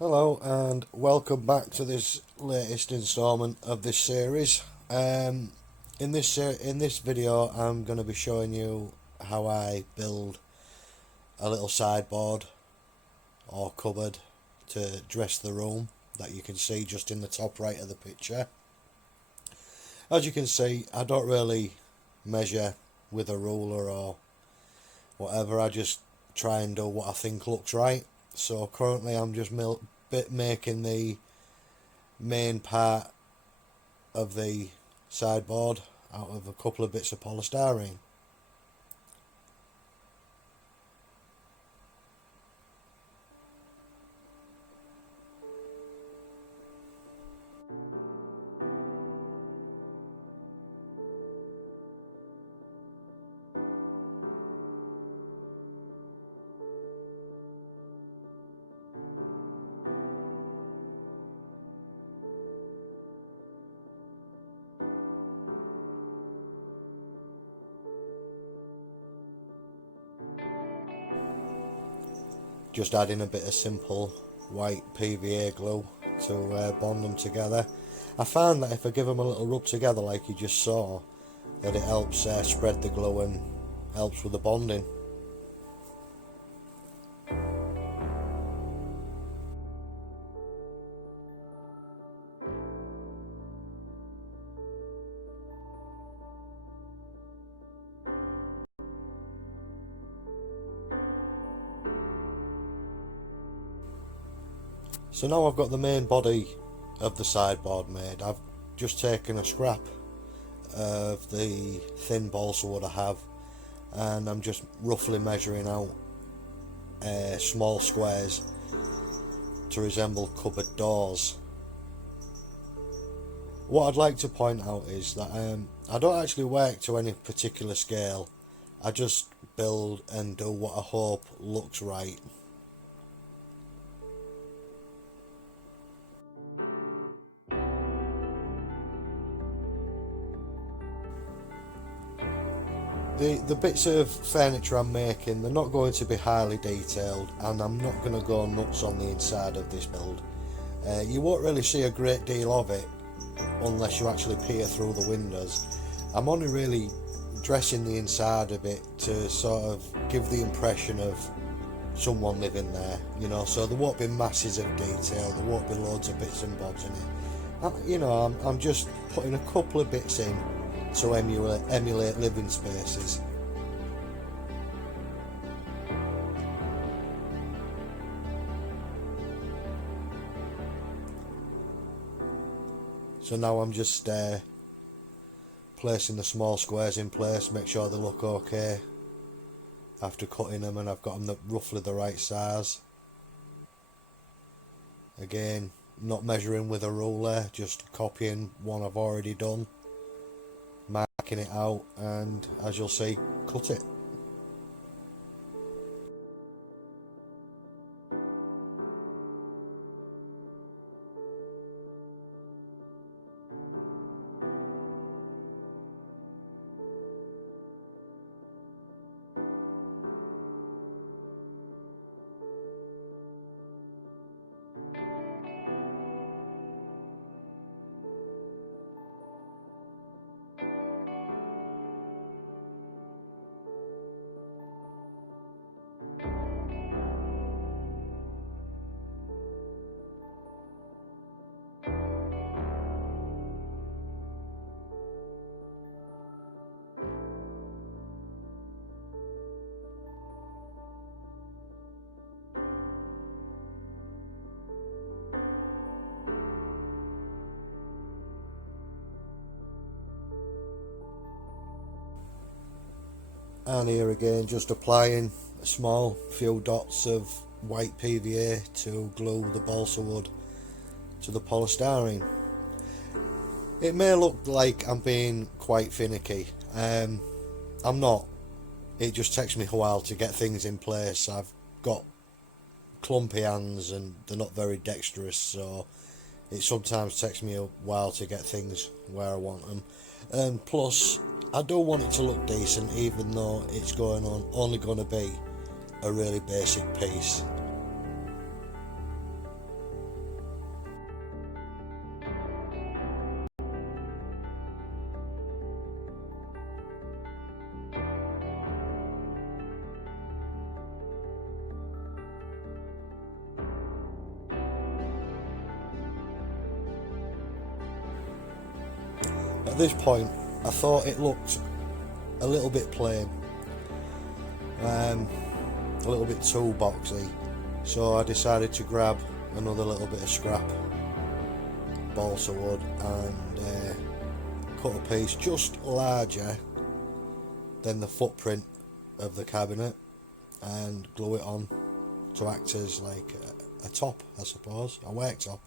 Hello and welcome back to this latest instalment of this series. In this video, I'm going to be showing you how I build a little sideboard or cupboard to dress the room that you can see just in the top right of the picture. As you can see, I don't really measure with a ruler or whatever. I just try and do what I think looks right. So currently I'm just making the main part of the sideboard out of a couple of bits of polystyrene. Just adding a bit of simple white PVA glue to bond them together. I found that if I give them a little rub together like you just saw, that it helps spread the glue and helps with the bonding. So now I've got the main body of the sideboard made. I've just taken a scrap of the thin balsa wood I have, and I'm just roughly measuring out small squares to resemble cupboard doors. What I'd like to point out is that I don't actually work to any particular scale. I just build and do what I hope looks right. The bits of furniture I'm making, they're not going to be highly detailed, and I'm not going to go nuts on the inside of this build. You won't really see a great deal of it unless you actually peer through the windows. I'm only really dressing the inside of it to sort of give the impression of someone living there, you know, so there won't be masses of detail, there won't be loads of bits and bobs in it. I'm just putting a couple of bits in to emulate living spaces. So now I'm just placing the small squares in place, make sure they look okay after cutting them, and I've got them roughly the right size. Again, not measuring with a ruler, just copying one I've already done, marking it out, and as you'll see, cut it. And here again, just applying a small few dots of white PVA to glue the balsa wood to the polystyrene. It may look like I'm being quite finicky. I'm not. It just takes me a while to get things in place. I've got clumpy hands and they're not very dexterous, so it sometimes takes me a while to get things where I want them. And plus, I do want it to look decent, even though it's only going to be a really basic piece. this point I thought it looked a little bit plain, a little bit toolboxy, so I decided to grab another little bit of scrap balsa wood and cut a piece just larger than the footprint of the cabinet and glue it on to act as like a top, I suppose, a worktop.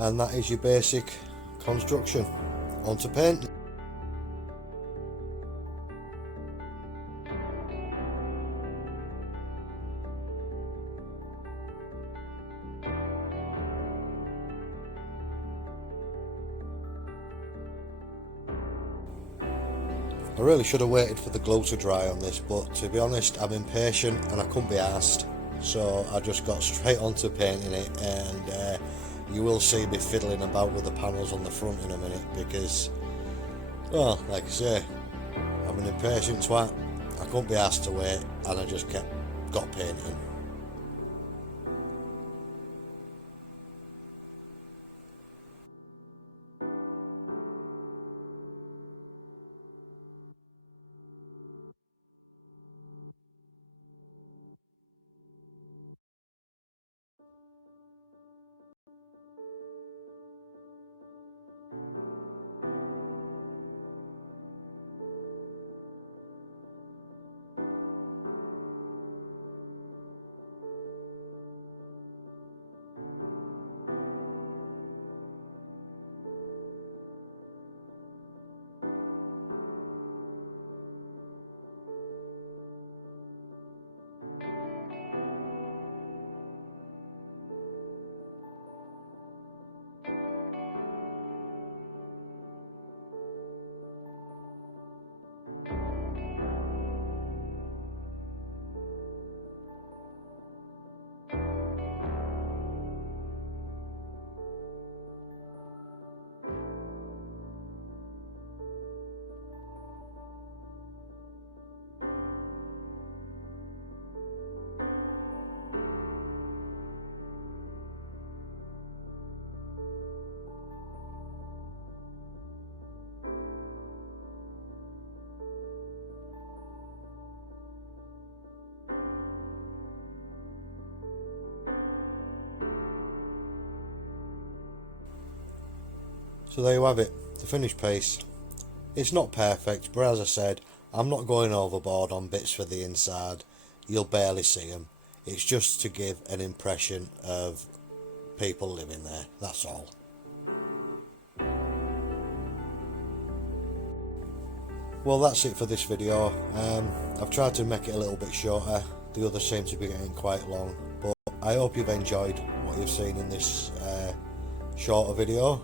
And that is your basic construction. Onto painting. I really should have waited for the glue to dry on this, but to be honest, I'm impatient and I couldn't be arsed, so I just got straight onto painting it. And you will see me fiddling about with the panels on the front in a minute because, well, like I say, I'm an impatient twat. I couldn't be asked to wait, and I just got painting. So there you have it, the finished piece. It's not perfect, but as I said, I'm not going overboard on bits for the inside. You'll barely see them. It's just to give an impression of people living there, that's all. Well, that's it for this video. I've tried to make it a little bit shorter. The others seem to be getting quite long, but I hope you've enjoyed what you've seen in this shorter video.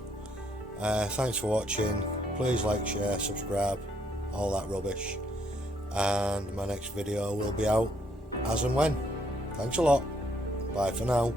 Thanks for watching. Please like, share, subscribe, all that rubbish. And my next video will be out as and when. Thanks a lot. Bye for now.